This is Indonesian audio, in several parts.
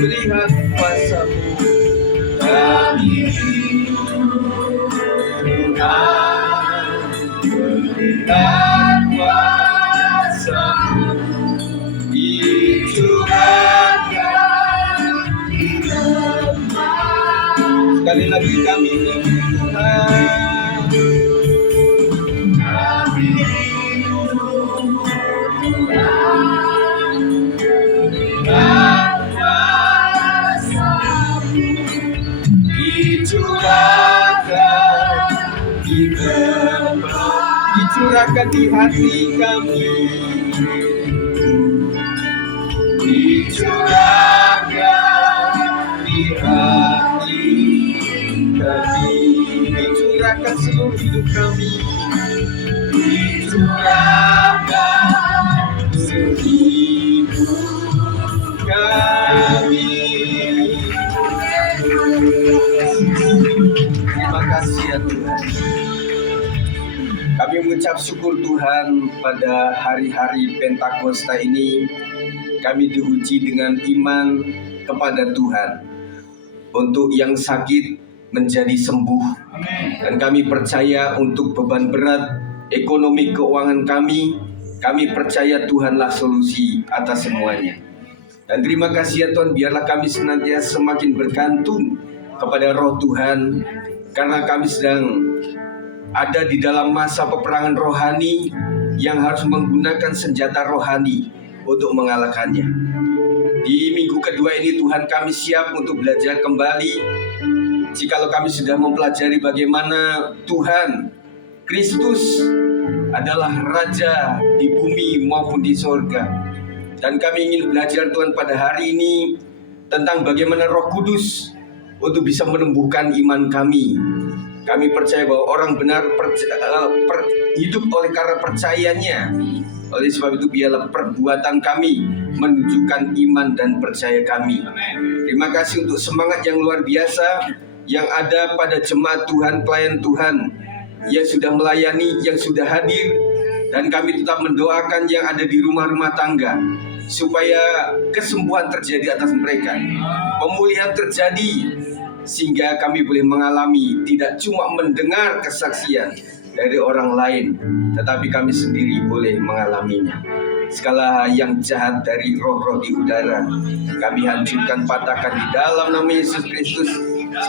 melihat kuasa-Mu. Kami Tuhan melihat kuasa-Mu dicurahkan di tempat. Sekali lagi kami Tuhan, kami Tuhan melihat kuasa-Mu dicurahkan di tempat, dicurahkan di hati kami, dicurahkan di hati kami, dicurahkan seluruh hidup kami, dicurahkan seluruh hidup kami. Terima kasih ya Tuhan. Kami mengucap syukur Tuhan pada hari-hari Pentakosta ini. Kami diuji dengan iman kepada Tuhan. Untuk yang sakit menjadi sembuh. Dan kami percaya untuk beban berat ekonomi keuangan kami percaya Tuhanlah solusi atas semuanya. Dan terima kasih ya Tuhan, biarlah kami senantiasa semakin bergantung kepada Roh Tuhan. Karena kami sedang ada di dalam masa peperangan rohani yang harus menggunakan senjata rohani untuk mengalahkannya. Di minggu kedua ini Tuhan kami siap untuk belajar kembali. Jikalau kami sudah mempelajari bagaimana Tuhan Kristus adalah Raja di bumi maupun di sorga. Dan kami ingin belajar Tuhan pada hari ini tentang bagaimana Roh Kudus untuk bisa menumbuhkan iman kami. Kami percaya bahwa orang benar hidup oleh karena percayanya. Oleh sebab itu biarlah perbuatan kami menunjukkan iman dan percaya kami. Terima kasih untuk semangat yang luar biasa yang ada pada jemaat Tuhan, pelayan Tuhan yang sudah melayani, yang sudah hadir. Dan kami tetap mendoakan yang ada di rumah-rumah tangga supaya kesembuhan terjadi atas mereka, pemulihan terjadi, sehingga kami boleh mengalami tidak cuma mendengar kesaksian dari orang lain, tetapi kami sendiri boleh mengalaminya. Segala yang jahat dari roh-roh di udara kami hancurkan, patahkan di dalam nama Yesus Kristus.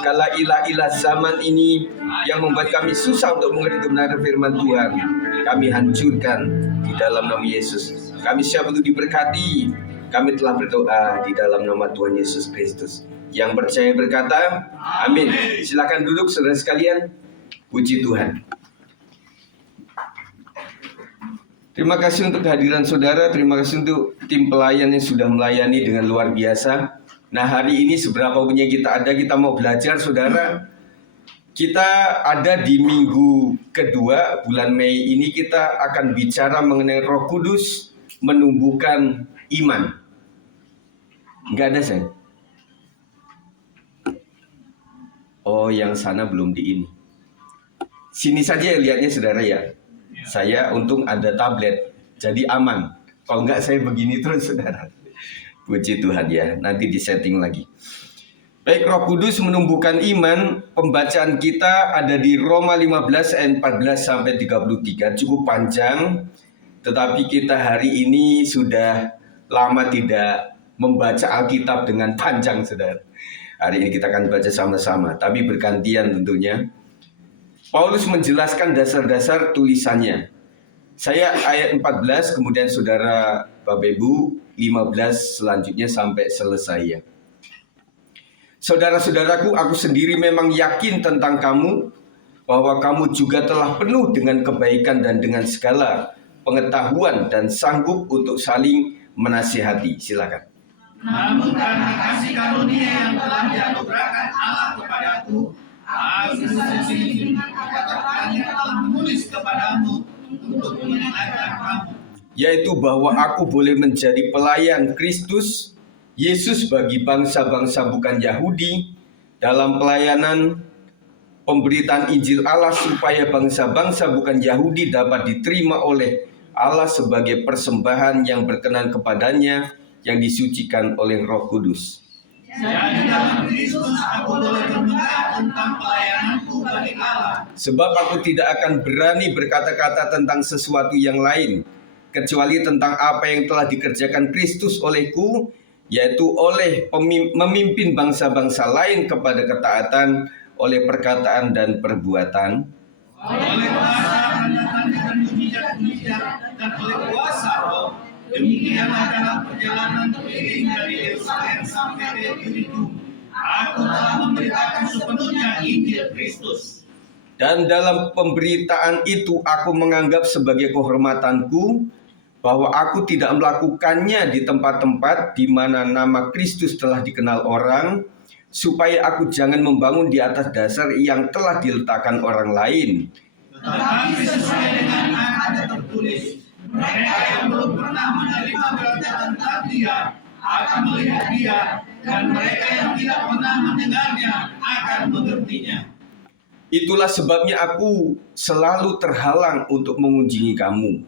Segala ilah-ilah zaman ini yang membuat kami susah untuk mengerti kebenaran firman Tuhan, kami hancurkan di dalam nama Yesus. Kami siap untuk diberkati. Kami telah berdoa di dalam nama Tuhan Yesus Kristus. Yang percaya berkata, amin. Silakan duduk saudara sekalian. Puji Tuhan. Terima kasih untuk kehadiran saudara. Terima kasih untuk tim pelayan yang sudah melayani dengan luar biasa. Nah, hari ini seberapa punya kita ada, kita mau belajar saudara. Kita ada di minggu kedua bulan Mei ini, kita akan bicara mengenai Roh Kudus menumbuhkan iman. Enggak ada saya. Oh, yang sana belum di ini. Sini saja lihatnya saudara ya. Saya untung ada tablet, jadi aman. Kalau enggak saya begini terus saudara. Puji Tuhan ya, nanti disetting lagi. Baik, Roh Kudus menumbuhkan iman. Pembacaan kita ada di Roma 15 ayat 14 sampai 33. Cukup panjang, tetapi kita hari ini sudah lama tidak membaca Alkitab dengan panjang saudara. Hari ini kita akan baca sama-sama, tapi bergantian tentunya. Paulus menjelaskan dasar-dasar tulisannya. Saya ayat 14, kemudian saudara Bapak Ibu 15 selanjutnya sampai selesai ya. Saudara-saudaraku, aku sendiri memang yakin tentang kamu, bahwa kamu juga telah penuh dengan kebaikan dan dengan segala pengetahuan dan sanggup untuk saling menasihati. Silakan. Namun karena kasih karunia yang telah dianugerahkan Allah kepadaku, aku sendiri dengan kata-kata yang telah menulis kepadamu untuk mengingatkan kamu, yaitu bahwa aku boleh menjadi pelayan Kristus Yesus bagi bangsa-bangsa bukan Yahudi dalam pelayanan pemberitaan Injil Allah, supaya bangsa-bangsa bukan Yahudi dapat diterima oleh Allah sebagai persembahan yang berkenan kepadanya, yang disucikan oleh Roh Kudus. Jadi dalam Kristus aku boleh bermegah tentang pelayananku bagi Allah. Sebab aku tidak akan berani berkata-kata tentang sesuatu yang lain, kecuali tentang apa yang telah dikerjakan Kristus olehku, yaitu oleh memimpin bangsa-bangsa lain kepada ketaatan oleh perkataan dan perbuatan. Oleh kuasa tanda-tanda dan mujizat-mujizat dan oleh kuasa Roh, demikianlah dalam perjalanan keliling dari Yerusalem sampai ke Yericho, aku telah memberitakan sepenuhnya Injil Kristus. Dan dalam pemberitaan itu aku menganggap sebagai kehormatanku bahwa aku tidak melakukannya di tempat-tempat di mana nama Kristus telah dikenal orang, supaya aku jangan membangun di atas dasar yang telah diletakkan orang lain. Tetapi sesuai dengan yang ada tertulis, mereka yang belum pernah menerima berita tentang Dia akan melihat Dia, dan mereka yang tidak pernah mendengarnya akan mengertinya. Itulah sebabnya aku selalu terhalang untuk mengunjungi kamu.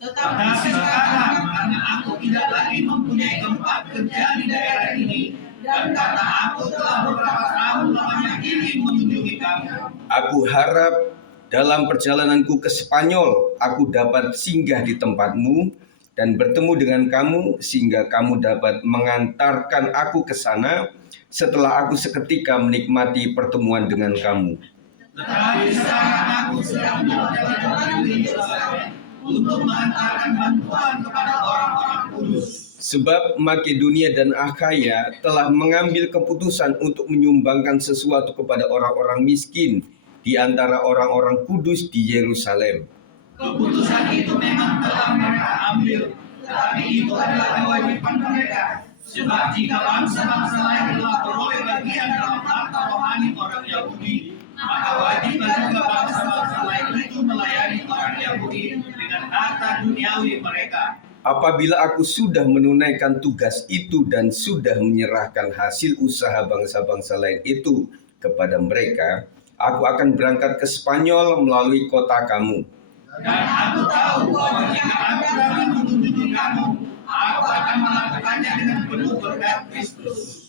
Tetapi sekarang karena aku tidak lagi mempunyai tempat kerja di daerah ini, dan karena aku telah beberapa tahun lamanya ingin mengunjungi kamu, Aku harap dalam perjalananku ke Spanyol aku dapat singgah di tempatmu dan bertemu dengan kamu, sehingga kamu dapat mengantarkan aku ke sana setelah aku seketika menikmati pertemuan dengan kamu. tetapi sekarang aku sedang berjalan-jalan di Yerusalem untuk mengantarkan bantuan kepada orang-orang kudus. Sebab Makedonia dan Akhaya telah mengambil keputusan untuk menyumbangkan sesuatu kepada orang-orang miskin di antara orang-orang kudus di Yerusalem. Keputusan itu memang telah mereka ambil, tetapi itu adalah kewajiban mereka. Sebab jika bangsa-bangsa lain telah beroleh bagian dalam harta rohani orang Yahudi, maka wajib juga bangsa-bangsa lain itu melayani orang Yahudi dengan harta duniawi mereka. Apabila aku sudah menunaikan tugas itu dan sudah menyerahkan hasil usaha bangsa-bangsa lain itu kepada mereka, aku akan berangkat ke Spanyol melalui kota kamu. Dan aku tahu bahwa jika aku dapat mengunjungi kamu, aku akan melakukannya dengan penuh berkat Kristus.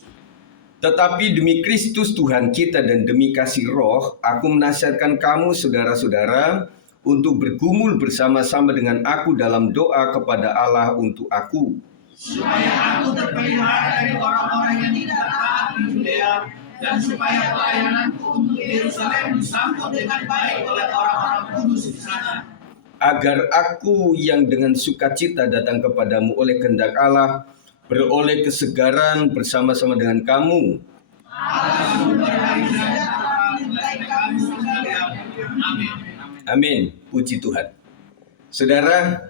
Tetapi demi Kristus Tuhan kita dan demi kasih Roh, aku menasihatkan kamu saudara-saudara untuk bergumul bersama-sama dengan aku dalam doa kepada Allah untuk aku. Supaya aku terpelihara dari orang-orang yang tidak taat di Judea, dan supaya pelayananku untuk Yerusalem disambut dengan baik oleh orang-orang kudus di sana. Agar aku yang dengan sukacita datang kepadamu oleh kehendak Allah, beroleh kesegaran bersama-sama dengan kamu. Allah sumber dari sejahtera menyertai kamu sekalian. Amin. Amin. Puji Tuhan. Saudara,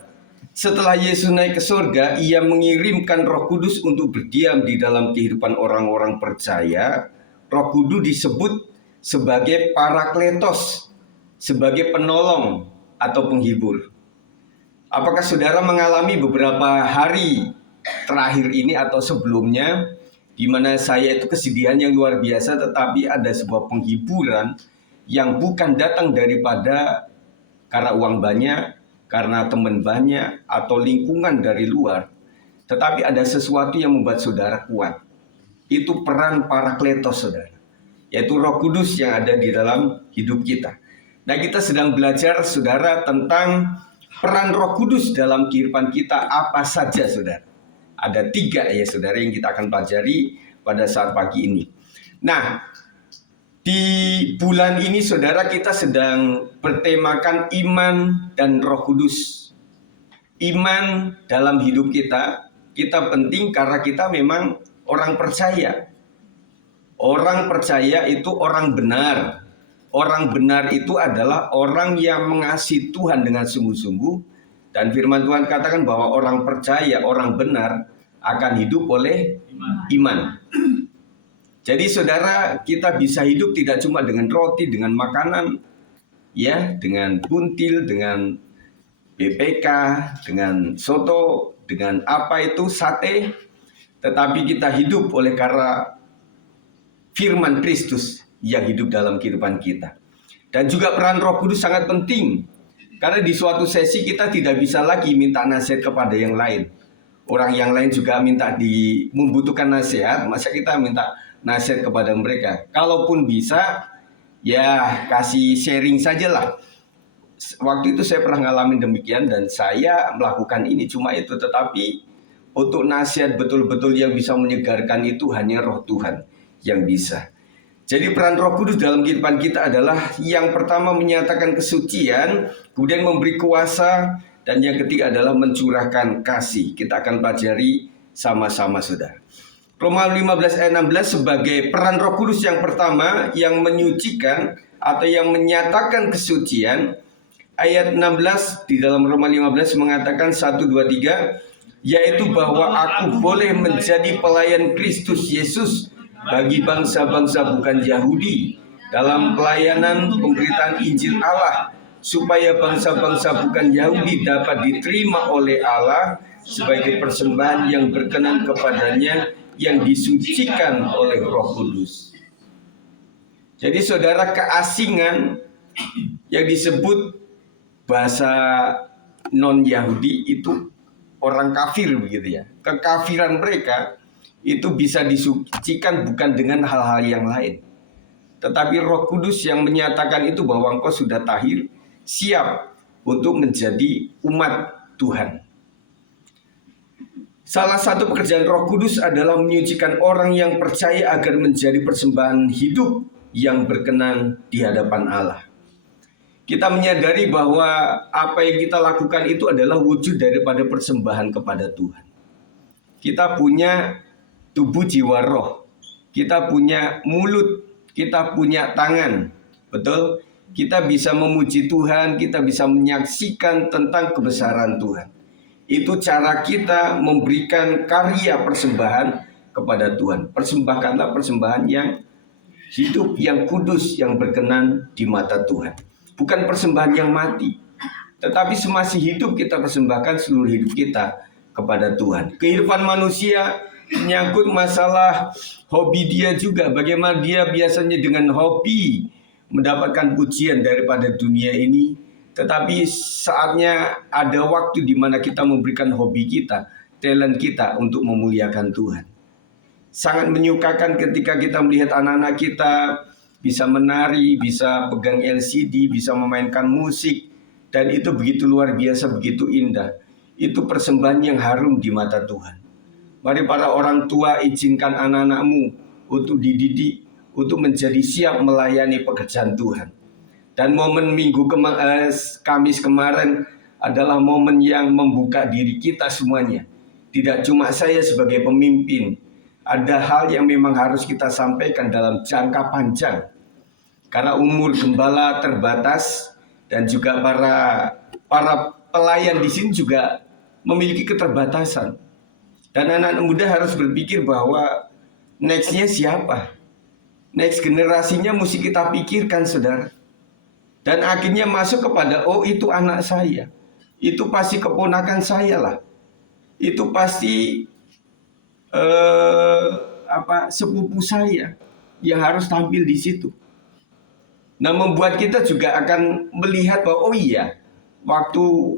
setelah Yesus naik ke surga, ia mengirimkan Roh Kudus untuk berdiam di dalam kehidupan orang-orang percaya. Roh Kudus disebut sebagai Parakletos, sebagai penolong atau penghibur. Apakah saudara mengalami beberapa hari terakhir ini atau sebelumnya, di mana saya itu kesedihan yang luar biasa, tetapi ada sebuah penghiburan yang bukan datang daripada karena uang banyak, karena teman banyak, atau lingkungan dari luar, tetapi ada sesuatu yang membuat saudara kuat. Itu peran Parakletos, saudara, yaitu Roh Kudus yang ada di dalam hidup kita. Nah, kita sedang belajar, saudara, tentang peran Roh Kudus dalam kehidupan kita apa saja, saudara. Ada 3 ya, saudara, yang kita akan pelajari pada saat pagi ini. Nah, di bulan ini, saudara, kita sedang bertemakan iman dan Roh Kudus. Iman dalam hidup kita penting karena kita memang orang percaya. Orang percaya itu orang benar. Orang benar itu adalah orang yang mengasihi Tuhan dengan sungguh-sungguh. Dan firman Tuhan katakan bahwa orang percaya, orang benar akan hidup oleh iman. Jadi saudara, kita bisa hidup tidak cuma dengan roti, dengan makanan, ya, dengan buntil, dengan BPK, dengan soto, dengan apa itu, sate. Tetapi kita hidup oleh karena firman Kristus yang hidup dalam kehidupan kita. Dan juga peran Roh Kudus sangat penting. Karena di suatu sesi kita tidak bisa lagi minta nasihat kepada yang lain. orang yang lain juga membutuhkan nasihat, masa kita minta nasihat kepada mereka? Kalaupun bisa, ya kasih sharing sajalah. Waktu itu saya pernah ngalamin demikian dan saya melakukan ini, cuma itu. Tetapi untuk nasihat betul-betul yang bisa menyegarkan itu hanya Roh Tuhan yang bisa. Jadi peran Roh Kudus dalam kehidupan kita adalah yang pertama menyatakan kesucian, kemudian memberi kuasa, dan yang ketiga adalah mencurahkan kasih. Kita akan pelajari sama-sama, saudara. Roma 15 ayat 16 sebagai peran Roh Kudus yang pertama yang menyucikan atau yang menyatakan kesucian. Ayat 16 di dalam Roma 15 mengatakan 1, 2, 3, yaitu bahwa aku boleh menjadi pelayan Kristus Yesus bagi bangsa-bangsa bukan Yahudi dalam pelayanan pemberitaan Injil Allah, supaya bangsa-bangsa bukan Yahudi dapat diterima oleh Allah sebagai persembahan yang berkenan kepadanya, yang disucikan oleh Roh Kudus. Jadi saudara, keasingan yang disebut bahasa non-Yahudi itu orang kafir begitu ya. Kekafiran mereka itu bisa disucikan bukan dengan hal-hal yang lain, tetapi Roh Kudus yang menyatakan itu bahwa engkau sudah tahir, siap untuk menjadi umat Tuhan. Salah satu pekerjaan Roh Kudus adalah menyucikan orang yang percaya agar menjadi persembahan hidup yang berkenan di hadapan Allah. Kita menyadari bahwa apa yang kita lakukan itu adalah wujud daripada persembahan kepada Tuhan. Kita punya tubuh, jiwa, roh. Kita punya mulut, kita punya tangan. Betul? Kita bisa memuji Tuhan, kita bisa menyaksikan tentang kebesaran Tuhan. Itu cara kita memberikan karya persembahan kepada Tuhan. Persembahkanlah persembahan yang hidup, yang kudus, yang berkenan di mata Tuhan. Bukan persembahan yang mati, tetapi semasih hidup kita persembahkan seluruh hidup kita kepada Tuhan. Kehidupan manusia menyangkut masalah hobi dia juga. Bagaimana dia biasanya dengan hobi mendapatkan pujian daripada dunia ini. Tetapi saatnya ada waktu di mana kita memberikan hobi kita, talent kita untuk memuliakan Tuhan. Sangat menyukakan ketika kita melihat anak-anak kita bisa menari, bisa pegang LCD, bisa memainkan musik, dan itu begitu luar biasa, begitu indah. Itu persembahan yang harum di mata Tuhan. Mari para orang tua, izinkan anak-anakmu untuk dididik, untuk menjadi siap melayani pekerjaan Tuhan. Dan momen Kamis kemarin adalah momen yang membuka diri kita semuanya. Tidak cuma saya sebagai pemimpin, ada hal yang memang harus kita sampaikan dalam jangka panjang. Karena umur gembala terbatas dan juga para pelayan di sini juga memiliki keterbatasan. Dan anak muda harus berpikir bahwa next-nya siapa? Next generasinya mesti kita pikirkan, saudara. Dan akhirnya masuk kepada, oh itu anak saya. Itu pasti keponakan saya lah. Itu pasti sepupu saya yang harus tampil di situ. Nah, membuat kita juga akan melihat bahwa oh iya, waktu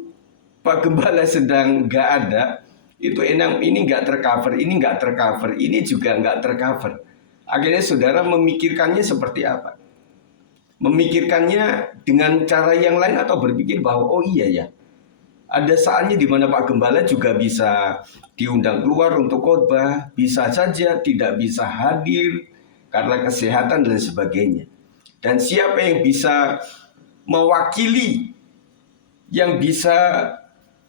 Pak Gembala sedang nggak ada, itu ini nggak tercover, ini nggak tercover, ini juga nggak tercover. Akhirnya saudara memikirkannya seperti apa? Memikirkannya dengan cara yang lain atau berpikir bahwa oh iya ya, ada saatnya di mana Pak Gembala juga bisa diundang keluar untuk khotbah, bisa saja tidak bisa hadir karena kesehatan dan sebagainya. Dan siapa yang bisa mewakili, yang bisa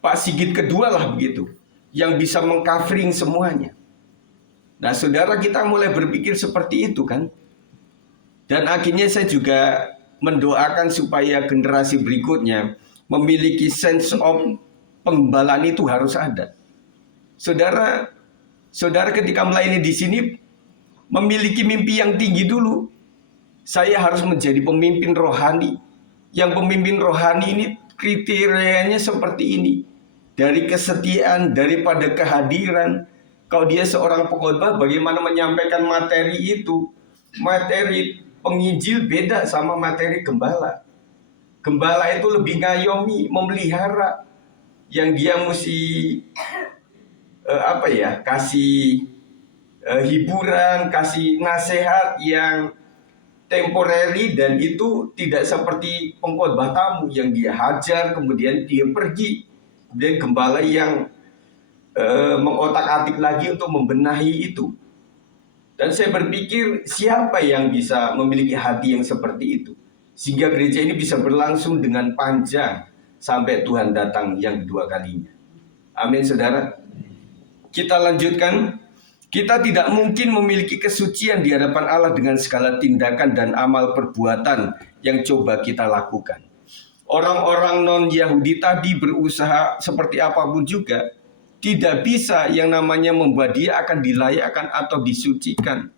Pak Sigit kedua lah begitu, yang bisa mengcovering semuanya. Nah saudara, kita mulai berpikir seperti itu kan. Dan akhirnya saya juga mendoakan supaya generasi berikutnya memiliki sense of penggembalaan itu harus ada. Saudara ketika melayani di sini memiliki mimpi yang tinggi dulu. Saya harus menjadi pemimpin rohani. Yang pemimpin rohani ini kriterianya seperti ini. Dari kesetiaan, daripada kehadiran. Kalau dia seorang pengkhotbah, bagaimana menyampaikan materi itu? Materi penginjil beda sama materi gembala. Gembala itu lebih ngayomi, memelihara. Yang dia mesti kasih hiburan, kasih nasihat yang temporary, dan itu tidak seperti pengkhotbah tamu yang dia hajar kemudian dia pergi, kemudian gembala yang mengotak-atik lagi untuk membenahi itu. Dan saya berpikir siapa yang bisa memiliki hati yang seperti itu sehingga gereja ini bisa berlangsung dengan panjang sampai Tuhan datang yang kedua kalinya. Amin, saudara. Kita lanjutkan. Kita tidak mungkin memiliki kesucian di hadapan Allah dengan segala tindakan dan amal perbuatan yang coba kita lakukan. Orang-orang non-Yahudi tadi berusaha seperti apapun juga, tidak bisa yang namanya membuat dia akan dilayakkan atau disucikan.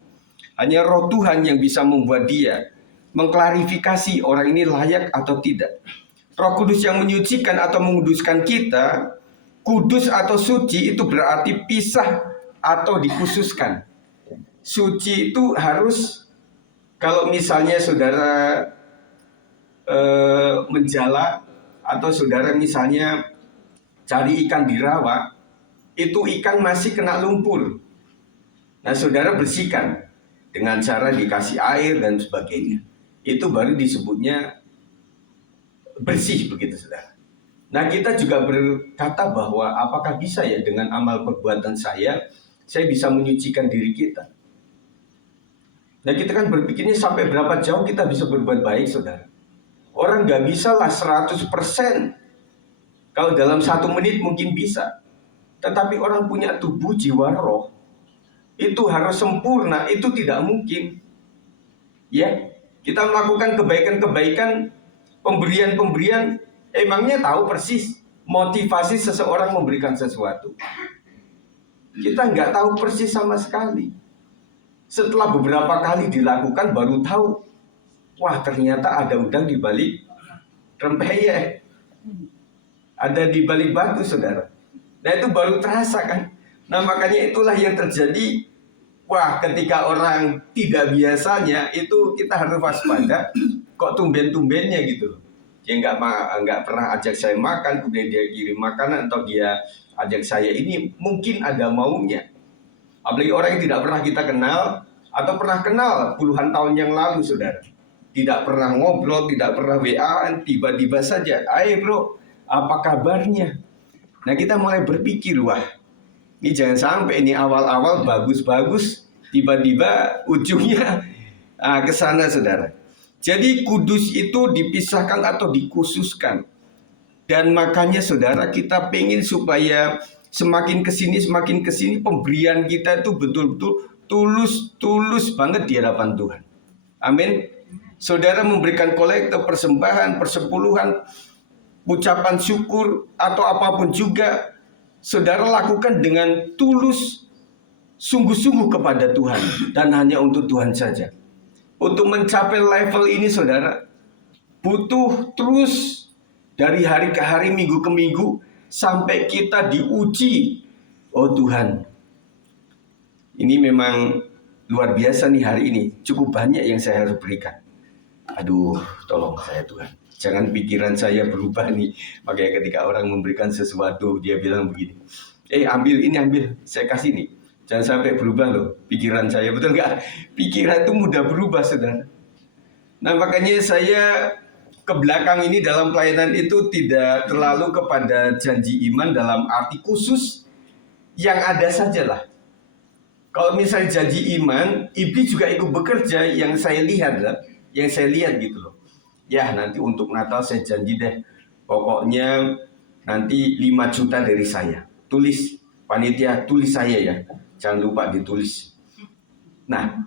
Hanya Roh Tuhan yang bisa membuat dia mengklarifikasi orang ini layak atau tidak. Roh Kudus yang menyucikan atau menguduskan kita. Kudus atau suci itu berarti pisah atau dikhususkan. Suci itu harus, kalau misalnya saudara menjala atau saudara misalnya cari ikan di rawa, itu ikan masih kena lumpur. Nah, saudara bersihkan dengan cara dikasih air dan sebagainya. Itu baru disebutnya bersih, begitu saudara. Nah, kita juga berkata bahwa apakah bisa ya dengan amal perbuatan saya bisa menyucikan diri kita. Nah, kita kan berpikirnya sampai berapa jauh kita bisa berbuat baik, saudara. Orang nggak bisa lah 100%. Kalau dalam 1 menit mungkin bisa. Tetapi orang punya tubuh, jiwa, roh, itu harus sempurna, itu tidak mungkin. Ya, kita melakukan kebaikan-kebaikan, pemberian-pemberian, emangnya tahu persis motivasi seseorang memberikan sesuatu? Kita nggak tahu persis sama sekali. Setelah beberapa kali dilakukan baru tahu, wah ternyata ada udang di balik rempeyek, ada di balik batu, saudara. Nah, itu baru terasa kan. Nah, makanya itulah yang terjadi. Wah, ketika orang tidak biasanya itu kita harus waspada. Kok tumben-tumbennya gitu loh. Dia nggak pernah ajak saya makan, kemudian dia kirim makanan, atau dia ajak saya ini, mungkin ada maunya. Apalagi orang yang tidak pernah kita kenal atau pernah kenal puluhan tahun yang lalu, saudara. Tidak pernah ngobrol, tidak pernah WA-an, tiba-tiba saja, "Ayo bro, apa kabarnya?" Nah, kita mulai berpikir, wah, ini jangan sampai ini awal-awal bagus-bagus, tiba-tiba ujungnya ke sana, saudara. Jadi kudus itu dipisahkan atau dikhususkan. Dan makanya saudara, kita pengen supaya semakin kesini pemberian kita itu betul-betul tulus banget di hadapan Tuhan. Amin. Saudara memberikan kolekte, persembahan, persepuluhan, ucapan syukur atau apapun juga, saudara lakukan dengan tulus, sungguh-sungguh kepada Tuhan dan hanya untuk Tuhan saja. Untuk mencapai level ini, saudara, butuh terus dari hari ke hari, minggu ke minggu, sampai kita diuji. Oh Tuhan, ini memang luar biasa nih hari ini, cukup banyak yang saya harus berikan. Aduh, tolong saya Tuhan, jangan pikiran saya berubah nih. Makanya ketika orang memberikan sesuatu, dia bilang begini, ambil ini, ambil, saya kasih nih. Jangan sampai berubah loh pikiran saya, betul nggak? Pikiran itu mudah berubah, saudara. Nah, makanya saya ke belakang ini dalam pelayanan itu tidak terlalu kepada janji iman dalam arti khusus yang ada sajalah. Kalau misalnya janji iman, iblis juga ikut bekerja, yang saya lihat gitu loh. Ya, nanti untuk Natal saya janji deh, pokoknya nanti 5 juta dari saya. Tulis, panitia tulis saya ya, jangan lupa ditulis. Nah,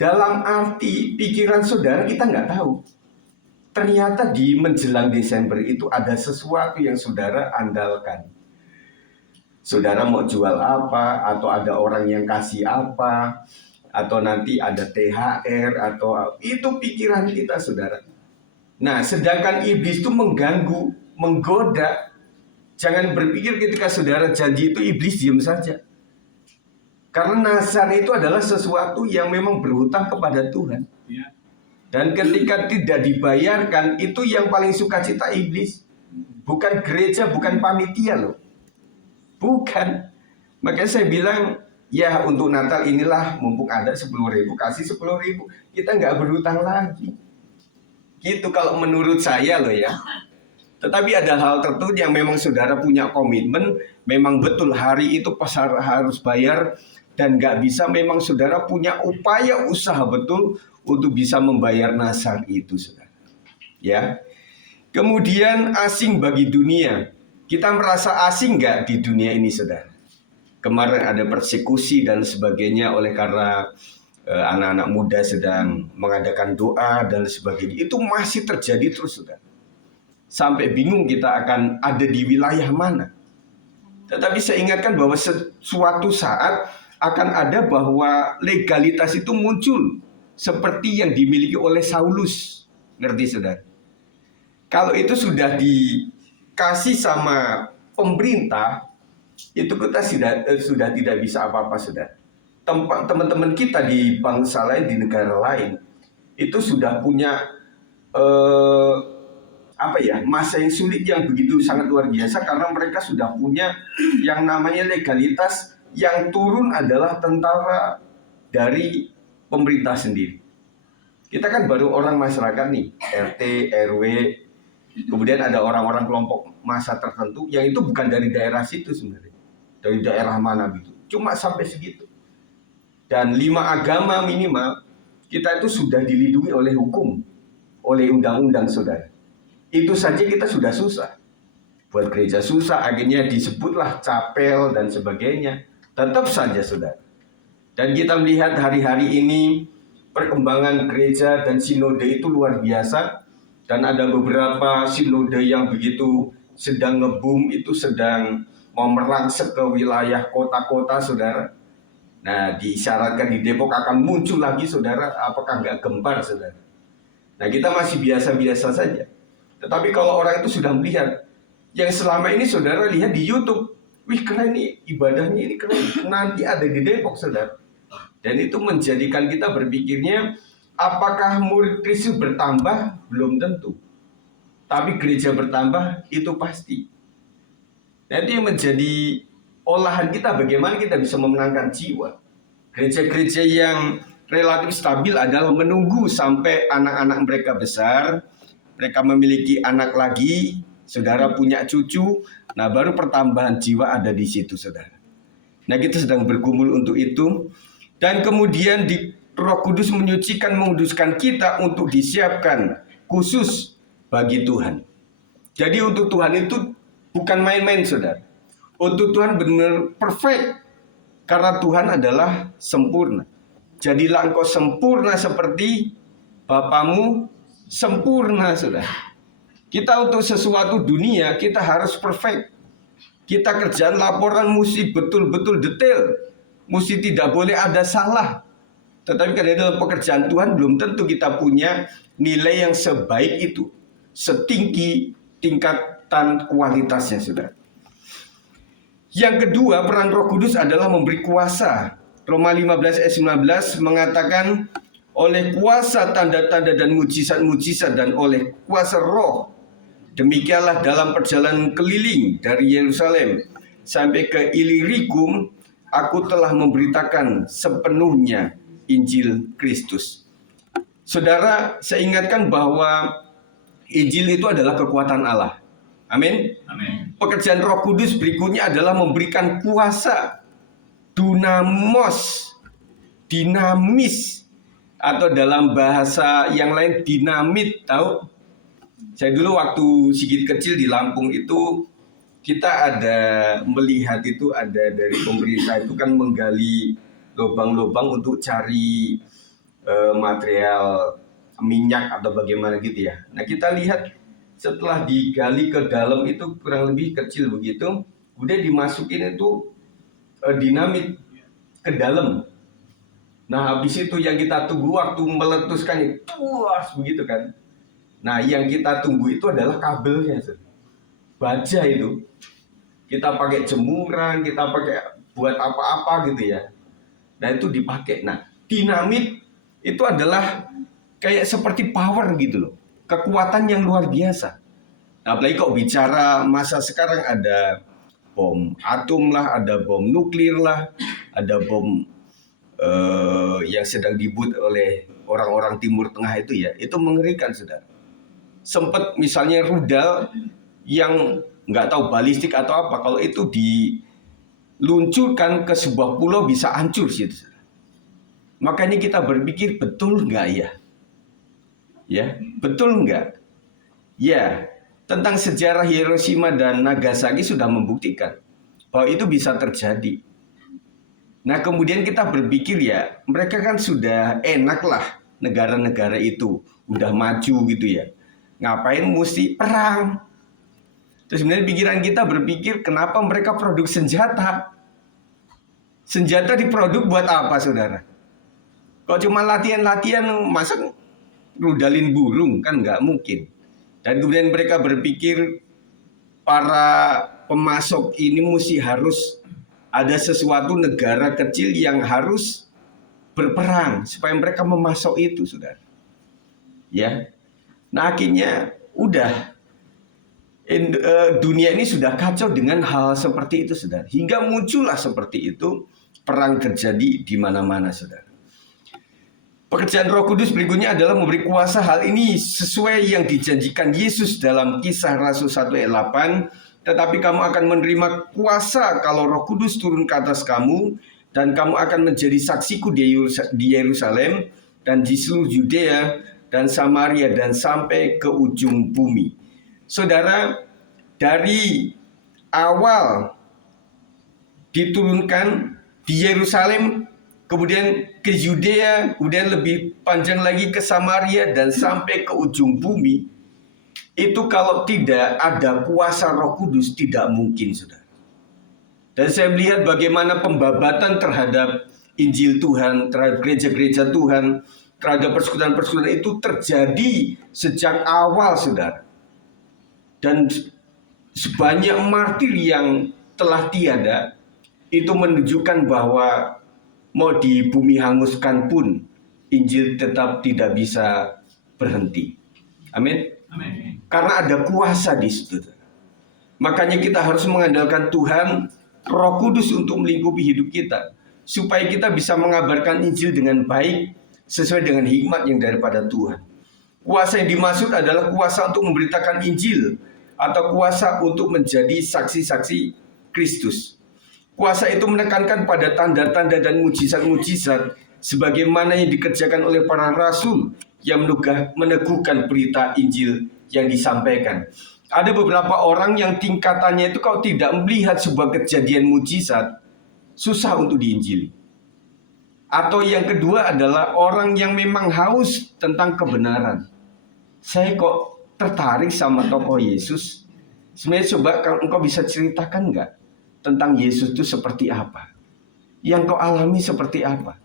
dalam arti pikiran saudara kita nggak tahu. Ternyata di menjelang Desember itu ada sesuatu yang saudara andalkan. Saudara mau jual apa, atau ada orang yang kasih apa, atau nanti ada THR, atau itu pikiran kita, saudara. Nah, sedangkan iblis itu mengganggu, menggoda. Jangan berpikir ketika saudara janji itu iblis diam saja. Karena nazar itu adalah sesuatu yang memang berhutang kepada Tuhan. Dan ketika tidak dibayarkan, itu yang paling sukacita iblis. Bukan gereja, bukan panitia loh. Bukan. Makanya saya bilang, ya untuk Natal inilah mumpung ada 10.000, kasih 10.000. Kita nggak berhutang lagi. Gitu kalau menurut saya loh ya. Tetapi ada hal tertentu yang memang saudara punya komitmen, memang betul hari itu pasar harus bayar, dan nggak bisa memang saudara punya upaya usaha betul untuk bisa membayar nasar itu, saudara. Ya. Kemudian asing bagi dunia. Kita merasa asing nggak di dunia ini, saudara? Kemarin ada persekusi dan sebagainya oleh karena anak-anak muda sedang mengadakan doa dan sebagainya. Itu masih terjadi terus, saudara. Sampai bingung kita akan ada di wilayah mana. Tetapi saya ingatkan bahwa suatu saat akan ada bahwa legalitas itu muncul seperti yang dimiliki oleh Saulus. Ngerti, saudara? Kalau itu sudah dikasih sama pemerintah, itu kita sudah tidak bisa apa-apa, saudara. Teman-teman kita di bangsa lain, di negara lain, itu sudah punya masa yang sulit yang begitu sangat luar biasa, karena mereka sudah punya yang namanya legalitas. Yang turun adalah tentara dari pemerintah sendiri. Kita kan baru orang masyarakat nih, RT, RW, kemudian ada orang-orang kelompok massa tertentu yang itu bukan dari daerah situ sebenarnya, dari daerah mana gitu, cuma sampai segitu. Dan 5 agama minimal kita itu sudah dilindungi oleh hukum, oleh undang-undang, saudara. Itu saja kita sudah susah. Buat gereja susah, akhirnya disebutlah capel dan sebagainya. Tetap saja, saudara. Dan kita melihat hari-hari ini perkembangan gereja dan sinode itu luar biasa. Dan ada beberapa sinode yang begitu sedang ngebum, itu sedang mau merangsek ke wilayah kota-kota, saudara. Nah, diisyaratkan di Depok akan muncul lagi, saudara. Apakah nggak gempar, saudara? Nah, kita masih biasa-biasa saja. Tetapi kalau orang itu sudah melihat, yang selama ini saudara lihat di YouTube, wih keren nih, ibadahnya ini keren, nanti ada di Depok, saudara. Dan itu menjadikan kita berpikirnya, apakah murid Kristus bertambah? Belum tentu. Tapi gereja bertambah, itu pasti. Nah, itu yang menjadi olahan kita, bagaimana kita bisa memenangkan jiwa. Gereja-gereja yang relatif stabil adalah menunggu sampai anak-anak mereka besar, mereka memiliki anak lagi, saudara punya cucu, nah baru pertambahan jiwa ada di situ, saudara. Nah, kita sedang bergumul untuk itu. Dan kemudian di Roh Kudus menyucikan, menguduskan kita untuk disiapkan khusus bagi Tuhan. Jadi untuk Tuhan itu bukan main-main, saudara. Untuk Tuhan benar-benar perfect, karena Tuhan adalah sempurna. Jadilah engkau sempurna seperti Bapamu sempurna, saudara. Kita untuk sesuatu dunia, kita harus perfect. Kita kerjaan laporan mesti betul-betul detail. Mesti tidak boleh ada salah. Tetapi karena dalam pekerjaan Tuhan belum tentu kita punya nilai yang sebaik itu, setinggi tingkatan kualitasnya, saudara. Yang kedua, peran Roh Kudus adalah memberi kuasa. Roma 15 ayat 19 mengatakan, oleh kuasa tanda-tanda dan mujizat-mujizat dan oleh kuasa Roh, demikianlah dalam perjalanan keliling dari Yerusalem sampai ke Illyricum, aku telah memberitakan sepenuhnya Injil Kristus. Saudara, saya ingatkan bahwa Injil itu adalah kekuatan Allah. Amin. Amin. Pekerjaan Roh Kudus berikutnya adalah memberikan kuasa, dunamos, dinamis, atau dalam bahasa yang lain dinamit. Tahu? Saya dulu waktu Sigit kecil di Lampung itu, kita ada melihat itu ada dari pemerintah itu kan menggali lubang-lubang untuk cari material minyak atau bagaimana gitu ya. Nah, kita lihat setelah digali ke dalam itu kurang lebih kecil begitu, udah dimasukin itu dinamit ke dalam. Nah, habis itu yang kita tunggu waktu meletuskannya, tuas begitu kan. Nah, yang kita tunggu itu adalah kabelnya, baja itu. Kita pakai jemuran, kita pakai buat apa-apa gitu ya. Nah, itu dipakai. Nah, dinamit itu adalah kayak seperti power gitu loh. Kekuatan yang luar biasa. Nah, apalagi kok bicara masa sekarang ada bom atom lah, ada bom nuklir lah, ada bom yang sedang dibuat oleh orang-orang Timur Tengah itu ya, itu mengerikan saudara. Sempat misalnya rudal yang nggak tahu balistik atau apa, kalau itu diluncurkan ke sebuah pulau bisa hancur situ. Makanya kita berpikir betul nggak ya? Ya, betul nggak? Ya, tentang sejarah Hiroshima dan Nagasaki sudah membuktikan bahwa itu bisa terjadi. Nah, kemudian kita berpikir ya, mereka kan sudah enak lah negara-negara itu, udah maju gitu ya. Ngapain mesti perang? Terus sebenarnya pikiran kita berpikir, kenapa mereka produk senjata? Senjata diproduk buat apa, saudara? Kalau cuma latihan-latihan, masa rudalin burung? Kan nggak mungkin. Dan kemudian mereka berpikir, para pemasok ini mesti harus ada sesuatu negara kecil yang harus berperang supaya mereka memasok itu, saudara. Ya, nah akhirnya udah dunia ini sudah kacau dengan hal seperti itu, saudara. Hingga muncullah seperti itu, perang terjadi di mana-mana, saudara. Pekerjaan Roh Kudus berikutnya adalah memberi kuasa. Hal ini sesuai yang dijanjikan Yesus dalam Kisah Rasul 1 ayat 8. Tetapi kamu akan menerima kuasa kalau Roh Kudus turun ke atas kamu, dan kamu akan menjadi saksiku di Yerusalem dan di seluruh Yudea dan Samaria dan sampai ke ujung bumi. Saudara, dari awal diturunkan di Yerusalem, kemudian ke Yudea, kemudian lebih panjang lagi ke Samaria dan sampai ke ujung bumi. Itu kalau tidak ada kuasa Roh Kudus tidak mungkin, saudara. Dan saya melihat bagaimana pembabatan terhadap Injil Tuhan, terhadap gereja-gereja Tuhan, terhadap persekutuan-persekutuan itu terjadi sejak awal, saudara. Dan sebanyak martir yang telah tiada, itu menunjukkan bahwa mau di bumi hanguskan pun, Injil tetap tidak bisa berhenti. Amin. Amin. Karena ada kuasa di situ. Makanya kita harus mengandalkan Tuhan, Roh Kudus untuk melingkupi hidup kita, supaya kita bisa mengabarkan Injil dengan baik, sesuai dengan hikmat yang daripada Tuhan. Kuasa yang dimaksud adalah kuasa untuk memberitakan Injil, atau kuasa untuk menjadi saksi-saksi Kristus. Kuasa itu menekankan pada tanda-tanda dan mujizat-mujizat, sebagaimana yang dikerjakan oleh para rasul yang meneguhkan berita Injil yang disampaikan. Ada beberapa orang yang tingkatannya itu kalau tidak melihat sebuah kejadian mujizat, susah untuk diinjili. Atau yang kedua adalah orang yang memang haus tentang kebenaran. Saya kok tertarik sama tokoh Yesus. Sebenarnya coba kalau engkau bisa ceritakan nggak tentang Yesus itu seperti apa? Yang kau alami seperti apa?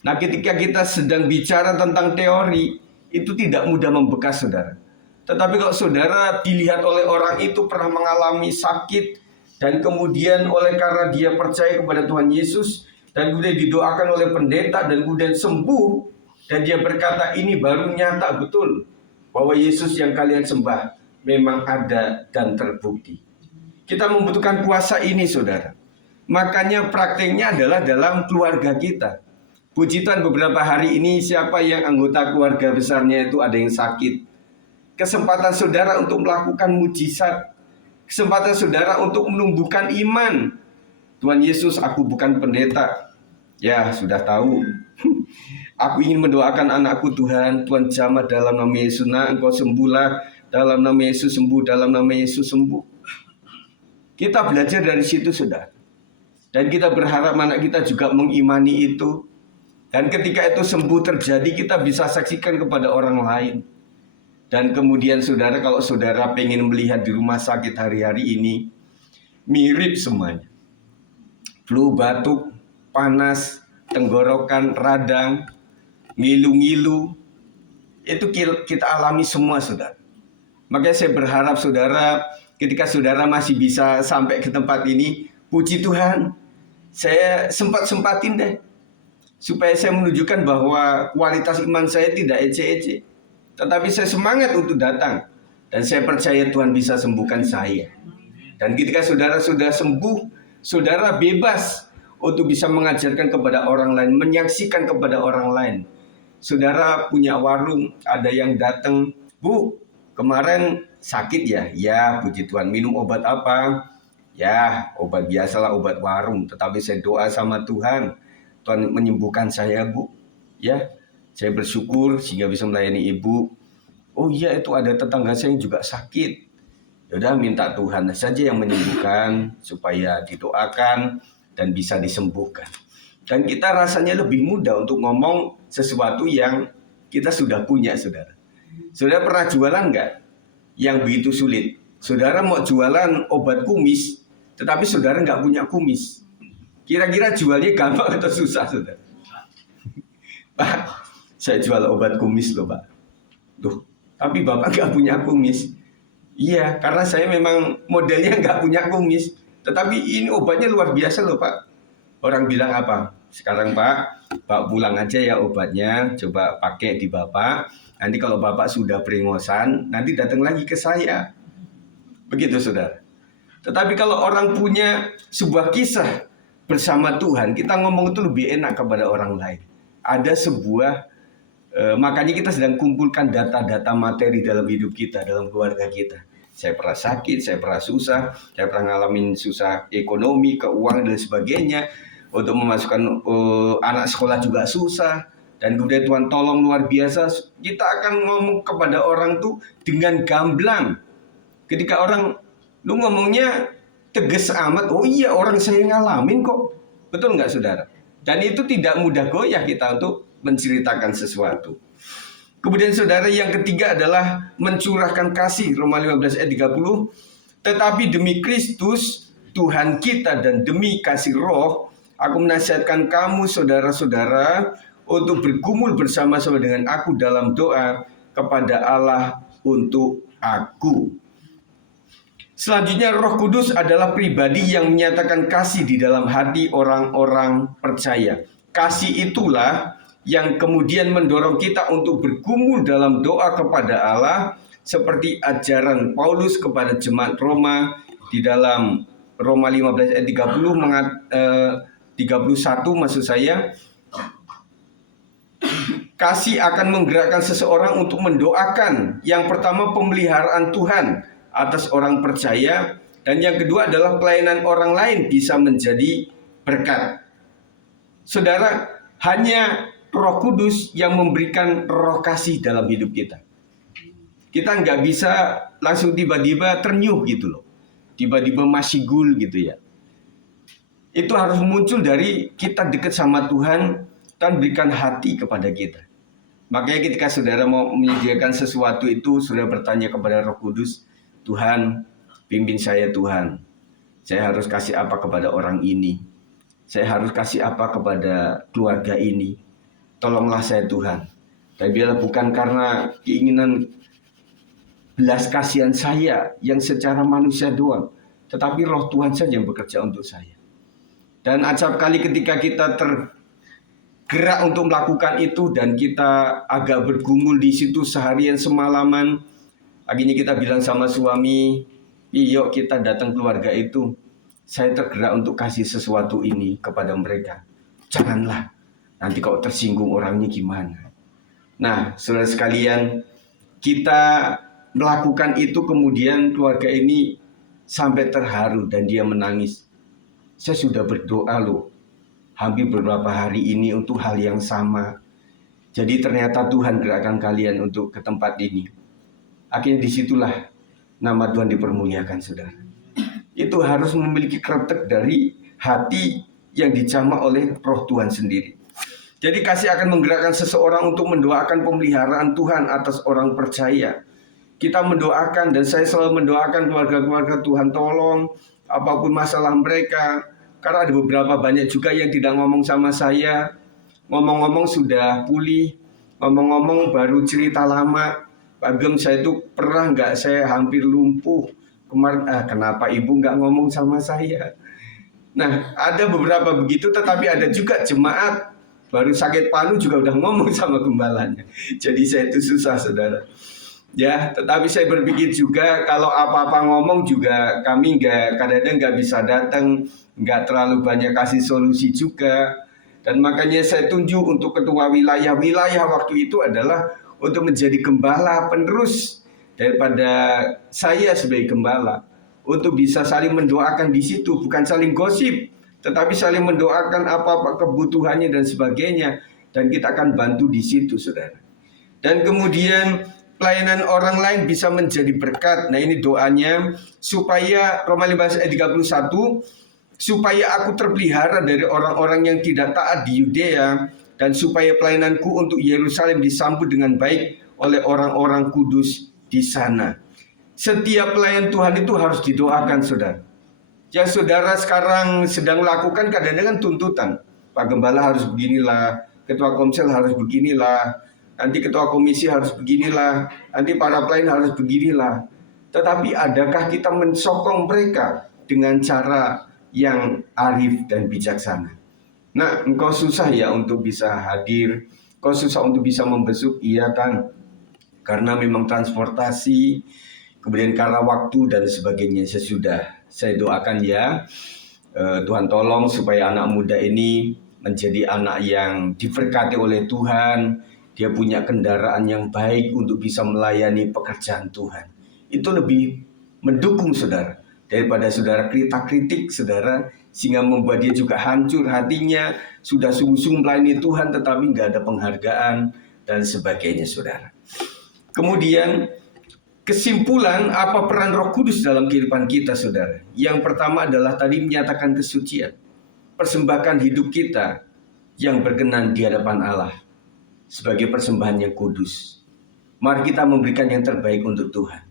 Nah, ketika kita sedang bicara tentang teori, itu tidak mudah membekas, saudara. Tetapi kalau saudara dilihat oleh orang itu pernah mengalami sakit, dan kemudian oleh karena dia percaya kepada Tuhan Yesus, dan kemudian didoakan oleh pendeta, dan kemudian sembuh, dan dia berkata, ini baru nyata betul bahwa Yesus yang kalian sembah memang ada dan terbukti. Kita membutuhkan kuasa ini, saudara. Makanya prakteknya adalah dalam keluarga kita. Puji Tuhan, beberapa hari ini siapa yang anggota keluarga besarnya itu ada yang sakit. Kesempatan saudara untuk melakukan mujizat. Kesempatan saudara untuk menumbuhkan iman. Tuhan Yesus, aku bukan pendeta. Ya, sudah tahu. Aku ingin mendoakan anakku, Tuhan. Tuhan jamah dalam nama Yesus. Nah, engkau sembuhlah. Dalam nama Yesus sembuh. Dalam nama Yesus sembuh. Kita belajar dari situ, saudara. Dan kita berharap anak kita juga mengimani itu. Dan ketika itu sembuh terjadi, kita bisa saksikan kepada orang lain. Dan kemudian saudara, kalau saudara pengen melihat di rumah sakit hari-hari ini, mirip semuanya. Flu, batuk, panas, tenggorokan, radang, ngilu-ngilu. Itu kita alami semua, saudara. Makanya saya berharap saudara, ketika saudara masih bisa sampai ke tempat ini, puji Tuhan, saya sempat-sempatin deh. Supaya saya menunjukkan bahwa kualitas iman saya tidak ece-ece. Tetapi saya semangat untuk datang. Dan saya percaya Tuhan bisa sembuhkan saya. Dan ketika saudara sudah sembuh, saudara bebas untuk bisa mengajarkan kepada orang lain, menyaksikan kepada orang lain. Saudara punya warung, ada yang datang, "Bu, kemarin sakit ya?" "Ya, puji Tuhan." "Minum obat apa?" "Ya, obat biasalah, obat warung. Tetapi saya doa sama Tuhan, Tuhan menyembuhkan saya, Bu. Ya, saya bersyukur sehingga bisa melayani Ibu." "Oh iya, itu ada tetangga saya yang juga sakit." Yaudah, minta Tuhan saja yang menyembuhkan supaya didoakan dan bisa disembuhkan. Dan kita rasanya lebih mudah untuk ngomong sesuatu yang kita sudah punya, saudara. Saudara pernah jualan nggak yang begitu sulit? Saudara mau jualan obat kumis, tetapi saudara nggak punya kumis. Kira-kira jualnya gampang atau susah, saudara? "Pak, saya jual obat kumis loh, Pak." "Tuh, tapi Bapak nggak punya kumis." "Iya, karena saya memang modelnya nggak punya kumis. Tetapi ini obatnya luar biasa loh, Pak." Orang bilang apa? "Sekarang Pak pulang aja ya obatnya, coba pakai di Bapak. Nanti kalau Bapak sudah beringosan, nanti datang lagi ke saya." Begitu, saudara. Tetapi kalau orang punya sebuah kisah bersama Tuhan, kita ngomong itu lebih enak kepada orang lain. Ada sebuah makanya kita sedang kumpulkan data-data materi dalam hidup kita, dalam keluarga kita. Saya pernah sakit, saya pernah susah, saya pernah ngalamin susah ekonomi, keuangan dan sebagainya. Untuk memasukkan anak sekolah juga susah. Dan kemudian Tuhan tolong luar biasa. Kita akan ngomong kepada orang tuh dengan gamblang. Ketika orang, "Lu ngomongnya tegas amat." "Oh iya, orang saya ngalamin kok." Betul nggak, saudara? Dan itu tidak mudah goyah kita untuk menceritakan sesuatu. Kemudian saudara, yang ketiga adalah mencurahkan kasih. Roma 15 ayat 30. "Tetapi demi Kristus Tuhan kita dan demi kasih Roh, aku menasihatkan kamu saudara-saudara untuk bergumul bersama-sama dengan aku dalam doa kepada Allah untuk aku." Selanjutnya, Roh Kudus adalah pribadi yang menyatakan kasih di dalam hati orang-orang percaya. Kasih itulah yang kemudian mendorong kita untuk bergumul dalam doa kepada Allah, seperti ajaran Paulus kepada jemaat Roma di dalam Roma 15 ayat 31 maksud saya. Kasih akan menggerakkan seseorang untuk mendoakan yang pertama pemeliharaan Tuhan atas orang percaya, dan yang kedua adalah pelayanan orang lain bisa menjadi berkat. Saudara, hanya Roh Kudus yang memberikan roh kasih dalam hidup kita. Kita nggak bisa langsung tiba-tiba ternyuh gitu loh. Tiba-tiba masigul gitu ya. Itu harus muncul dari kita dekat sama Tuhan dan berikan hati kepada kita. Makanya ketika saudara mau menyediakan sesuatu itu, saudara bertanya kepada Roh Kudus, "Tuhan, pimpin saya Tuhan. Saya harus kasih apa kepada orang ini? Saya harus kasih apa kepada keluarga ini? Tolonglah saya Tuhan." Dan biarlah bukan karena keinginan belas kasihan saya yang secara manusia doang, tetapi Roh Tuhan saja yang bekerja untuk saya. Dan acap kali ketika kita tergerak untuk melakukan itu dan kita agak bergumul di situ seharian semalaman, akhirnya kita bilang sama suami, "Yuk kita datang keluarga itu. Saya tergerak untuk kasih sesuatu ini kepada mereka." "Janganlah, nanti kalau tersinggung orangnya gimana?" Nah, saudara sekalian, kita melakukan itu kemudian keluarga ini sampai terharu dan dia menangis. "Saya sudah berdoa loh, hampir beberapa hari ini untuk hal yang sama. Jadi ternyata Tuhan gerakkan kalian untuk ke tempat ini." Akhirnya disitulah nama Tuhan dipermuliakan, saudara. Itu harus memiliki kretek dari hati yang dijamah oleh Roh Tuhan sendiri. Jadi kasih akan menggerakkan seseorang untuk mendoakan pemeliharaan Tuhan atas orang percaya. Kita mendoakan, dan saya selalu mendoakan keluarga-keluarga Tuhan, tolong apapun masalah mereka. Karena ada beberapa banyak juga yang tidak ngomong sama saya. Ngomong-ngomong sudah pulih, ngomong-ngomong baru cerita lama. "Pak Gem, saya itu pernah nggak, saya hampir lumpuh kemarin. Kenapa ibu nggak ngomong sama saya?" Nah, ada beberapa begitu, tetapi ada juga jemaat baru sakit palu juga udah ngomong sama gembalanya. Jadi saya itu susah, saudara. Ya, tetapi saya berpikir juga kalau apa-apa ngomong juga kami kadang-kadang nggak bisa datang, nggak terlalu banyak kasih solusi juga. Dan makanya saya tunjuk untuk ketua wilayah-wilayah waktu itu adalah untuk menjadi gembala penerus daripada saya sebagai gembala. Untuk bisa saling mendoakan di situ, bukan saling gosip, tetapi saling mendoakan apa-apa kebutuhannya dan sebagainya. Dan kita akan bantu di situ, saudara. Dan kemudian pelayanan orang lain bisa menjadi berkat. Nah, ini doanya supaya Roma 15 ayat 31, supaya aku terpelihara dari orang-orang yang tidak taat di Yudea, dan supaya pelayananku untuk Yerusalem disambut dengan baik oleh orang-orang kudus di sana. Setiap pelayan Tuhan itu harus didoakan, saudara. Yang saudara sekarang sedang lakukan kadang-kadang tuntutan. Pak Gembala harus beginilah, Ketua Komsel harus beginilah, nanti Ketua Komisi harus beginilah, nanti para pelayan harus beginilah. Tetapi adakah kita mensokong mereka dengan cara yang arif dan bijaksana? Nah, engkau susah ya untuk bisa hadir, kau susah untuk bisa membesuk, iya kan? Karena memang transportasi, kemudian karena waktu dan sebagainya. Saya doakan ya, Tuhan tolong supaya anak muda ini menjadi anak yang diberkati oleh Tuhan. Dia punya kendaraan yang baik untuk bisa melayani pekerjaan Tuhan. Itu lebih mendukung saudara daripada saudara kritik saudara, sehingga membuat dia juga hancur hatinya, sudah sungguh-sungguh melayani Tuhan tetapi nggak ada penghargaan dan sebagainya, saudara. Kemudian kesimpulan apa peran Roh Kudus dalam kehidupan kita, saudara? Yang pertama adalah tadi menyatakan kesucian, persembahkan hidup kita yang berkenan di hadapan Allah sebagai persembahan yang kudus. Mari kita memberikan yang terbaik untuk Tuhan.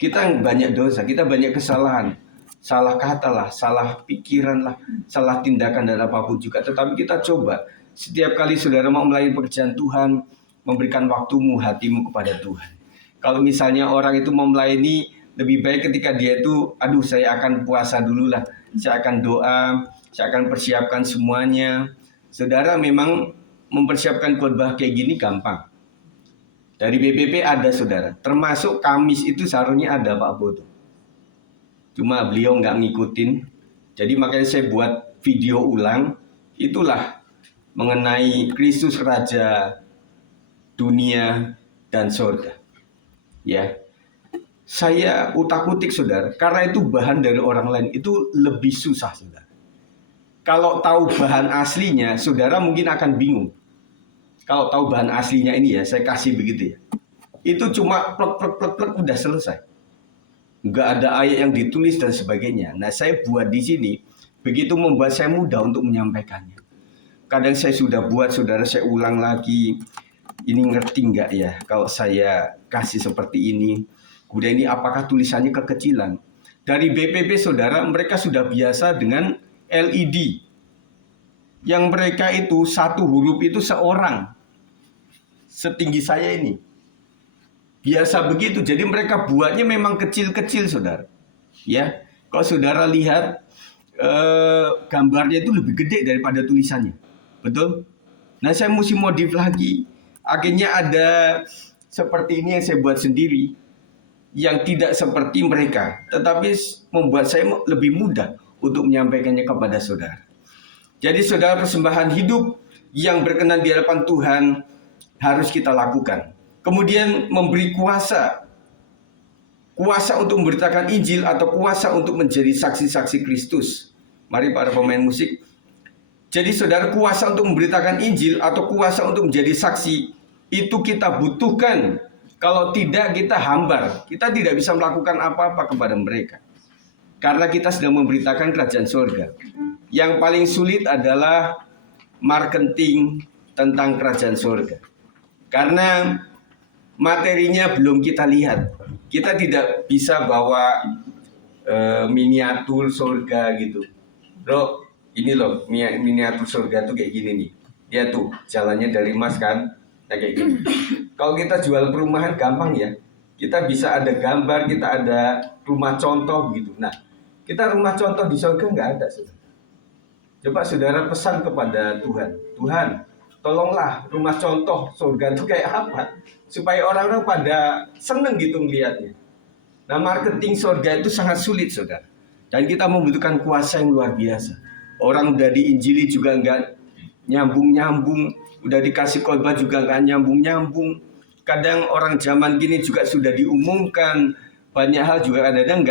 Kita banyak dosa, kita banyak kesalahan, salah kata lah, salah pikiran lah, salah tindakan dan apapun juga. Tetapi kita coba setiap kali saudara mau melayani pekerjaan Tuhan, memberikan waktumu, hatimu kepada Tuhan. Kalau misalnya orang itu mau melayani, lebih baik ketika dia itu, saya akan puasa dulu lah, saya akan doa, saya akan persiapkan semuanya. Saudara memang mempersiapkan khotbah kayak gini gampang. Dari BPP ada, saudara, termasuk Kamis itu seharusnya ada Pak Boto. Cuma beliau nggak ngikutin, jadi makanya saya buat video ulang, itulah mengenai Kristus Raja dunia dan surga. Ya, saya utak-utik, saudara, karena itu bahan dari orang lain itu lebih susah, saudara. Kalau tahu bahan aslinya, saudara mungkin akan bingung. Kalau tahu bahan aslinya ini ya, saya kasih begitu ya. Itu cuma plek udah selesai. Nggak ada ayat yang ditulis dan sebagainya. Nah, saya buat di sini, begitu membuat saya mudah untuk menyampaikannya. Kadang saya sudah buat, saudara, saya ulang lagi. Ini ngerti nggak ya kalau saya kasih seperti ini? Kemudian ini apakah tulisannya kekecilan? Dari BPP, saudara, mereka sudah biasa dengan LED. Yang mereka itu satu huruf itu seorang. Setinggi saya ini. Biasa begitu. Jadi mereka buatnya memang kecil-kecil, saudara. Ya, kalau saudara lihat gambarnya itu lebih gede daripada tulisannya. Betul? Nah, saya mesti modif lagi. Akhirnya ada seperti ini yang saya buat sendiri, yang tidak seperti mereka, tetapi membuat saya lebih mudah untuk menyampaikannya kepada saudara. Jadi saudara, persembahan hidup yang berkenan di hadapan Tuhan harus kita lakukan. Kemudian memberi kuasa untuk memberitakan Injil atau kuasa untuk menjadi saksi-saksi Kristus. Mari para pemain musik. Jadi saudara, kuasa untuk memberitakan Injil atau kuasa untuk menjadi saksi itu kita butuhkan. Kalau tidak, kita hambar. Kita tidak bisa melakukan apa-apa kepada mereka. Karena kita sedang memberitakan kerajaan surga. Yang paling sulit adalah marketing tentang kerajaan surga. Karena materinya belum kita lihat. Kita tidak bisa bawa miniatur surga gitu. Loh, ini loh miniatur surga tuh kayak gini nih. Dia tuh jalannya dari emas kan. Nah, kayak gini. Kalau kita jual perumahan gampang ya. Kita bisa ada gambar, kita ada rumah contoh gitu. Nah, kita rumah contoh di surga nggak ada, saudara. Coba saudara pesan kepada Tuhan. Tuhan, tolonglah rumah contoh surga itu kayak apa, supaya orang-orang pada seneng gitu melihatnya. Nah, marketing surga itu sangat sulit, saudara. Dan kita membutuhkan kuasa yang luar biasa. Orang udah diinjili juga nggak nyambung-nyambung, udah dikasih khotbah juga nggak nyambung-nyambung. Kadang orang zaman gini juga sudah diumumkan banyak hal juga kadang-kadang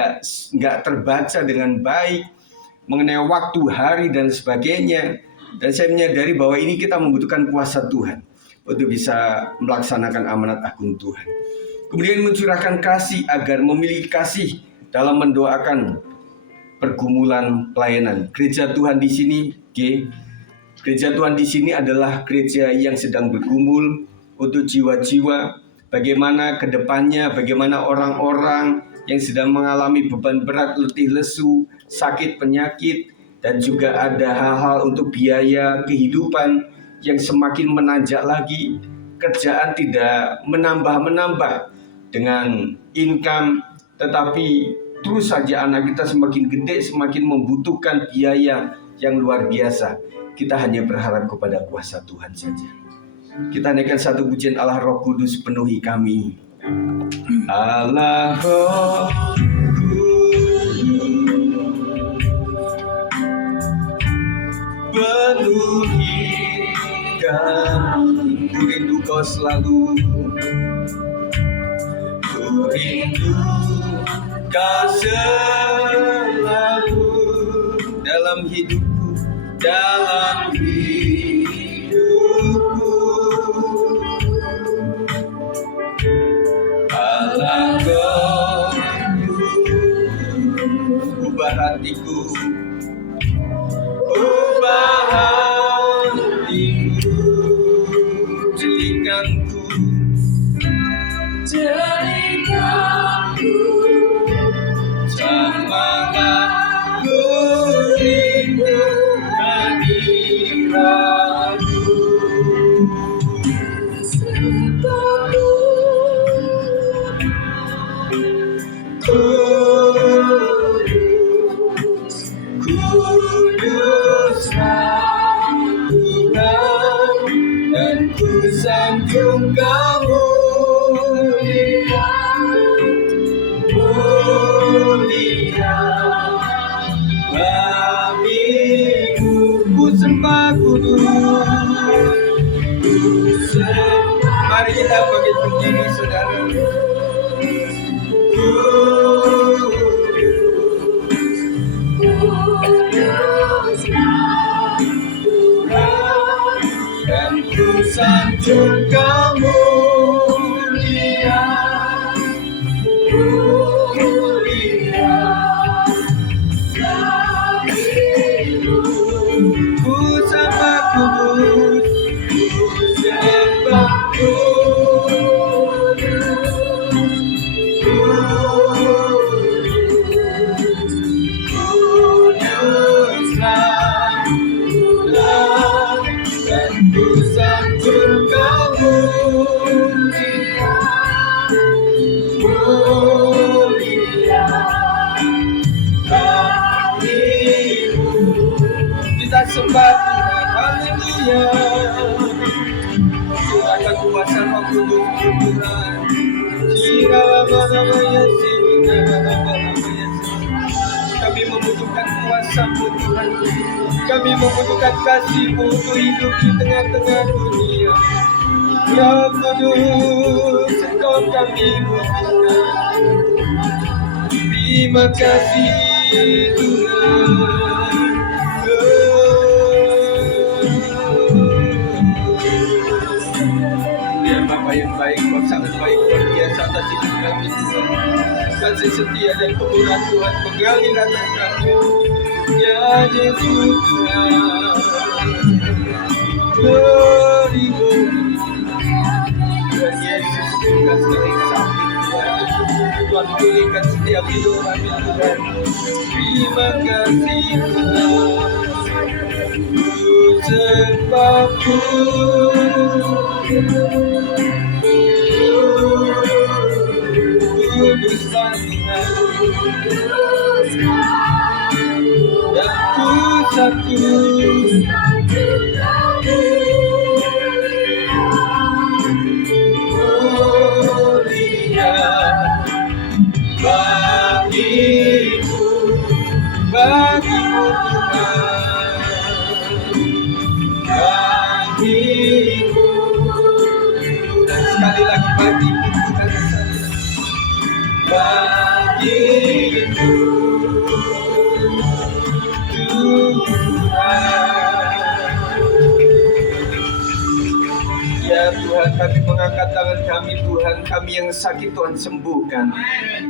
nggak terbaca dengan baik mengenai waktu, hari dan sebagainya. Dan saya menyadari bahwa ini kita membutuhkan kuasa Tuhan untuk bisa melaksanakan amanat agung Tuhan. Kemudian mencurahkan kasih agar memiliki kasih dalam mendoakan pergumulan pelayanan. Gereja Tuhan di sini, gereja Tuhan di sini adalah gereja yang sedang bergumul untuk jiwa-jiwa. Bagaimana ke depannya, bagaimana orang-orang yang sedang mengalami beban berat, letih lesu, sakit penyakit, dan juga ada hal-hal untuk biaya kehidupan yang semakin menanjak lagi. Kerjaan tidak menambah-menambah dengan income, tetapi terus saja anak kita semakin gede, semakin membutuhkan biaya yang luar biasa. Kita hanya berharap kepada kuasa Tuhan saja. Kita naikkan satu pujian Allah Roh Kudus penuhi kami. Allah Roh penuhi kami, ku rindu kau selalu, ku rindu kau selalu dalam hidupku, dalam hidupku. Allah Roh, ubah hatiku, ubah hatiku, jadikanku, semangat ku rindu hadiratmu. Kuduslah Tuhan, dan ku sanjung kamu mulia, mulia bagimu. Ku sembah kudus, ku sembah. Mari kita bangkit berdiri, saudara. Dan ku sanjung kamu mulia, mulia bagimu. Ku sembah kudus, ku sembah sembah Tuhan, haleluya. Curahkan kuasa Roh Kudus Tuhan. Kami membutuhkan kuasa-Mu Tuhan. Kami membutuhkan kasih-Mu untuk hidup di tengah-tengah dunia. Roh Kudus, Engkau kami butuhkan. Terima kasih Tuhan. Bapa yang baik, Kau sangat baik, luar biasa atas hidup kami Tuhan. Kasih setia dan kemurahan Tuhan mengalir atas kami. Ya Yesus Tuhan, glory, Tuhan Yesus, bukan sekali sakit Tuhan. Tuhan pulihkan setiap hidup kami Tuhan. Terima kasih Tuhan. Ku sembah kuduslah Tuhan, dan ku satu bagimu Tuhan, bagimu. Dan sekali lagi bagimu Tuhan, bagimu Tuhan. Ya Tuhan, kami mengangkat tangan kami Tuhan, kami yang sakit Tuhan sembuhkan.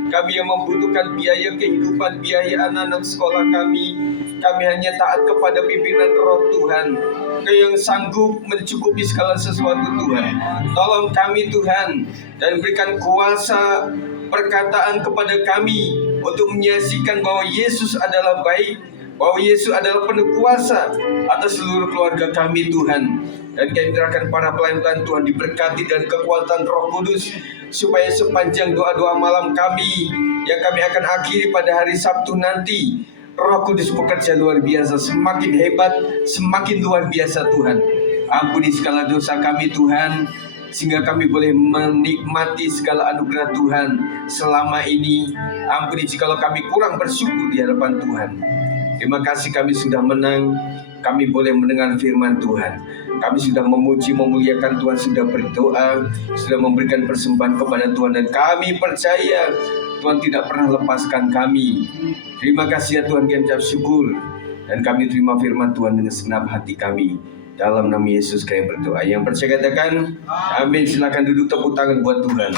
Kami yang membutuhkan biaya kehidupan, biaya anak-anak sekolah kami hanya taat kepada pimpinan Roh Tuhan. Kau yang sanggup mencukupi segala sesuatu Tuhan. Tolong kami Tuhan, dan berikan kuasa perkataan kepada kami untuk menyaksikan bahwa Yesus adalah baik, bahwa Yesus adalah penuh kuasa atas seluruh keluarga kami Tuhan. Dan kami serahkan para pelayan-pelayan Tuhan diberkati dan kekuatan Roh Kudus, supaya sepanjang doa-doa malam kami yang kami akan akhiri pada hari Sabtu nanti, Roh Kudus bekerja luar biasa, semakin hebat, semakin luar biasa Tuhan. Ampuni segala dosa kami Tuhan, sehingga kami boleh menikmati segala anugerah Tuhan selama ini. Ampuni jikalau kami kurang bersyukur di hadapan Tuhan. Terima kasih kami sudah menang, kami boleh mendengar firman Tuhan. Kami sudah memuji, memuliakan Tuhan, sudah berdoa, sudah memberikan persembahan kepada Tuhan. Dan kami percaya Tuhan tidak pernah lepaskan kami. Terima kasih ya Tuhan, kami ucap syukur. Dan kami terima firman Tuhan dengan segenap hati kami. Dalam nama Yesus kami berdoa. Yang percaya katakan amin. Silakan duduk, tepuk tangan buat Tuhan.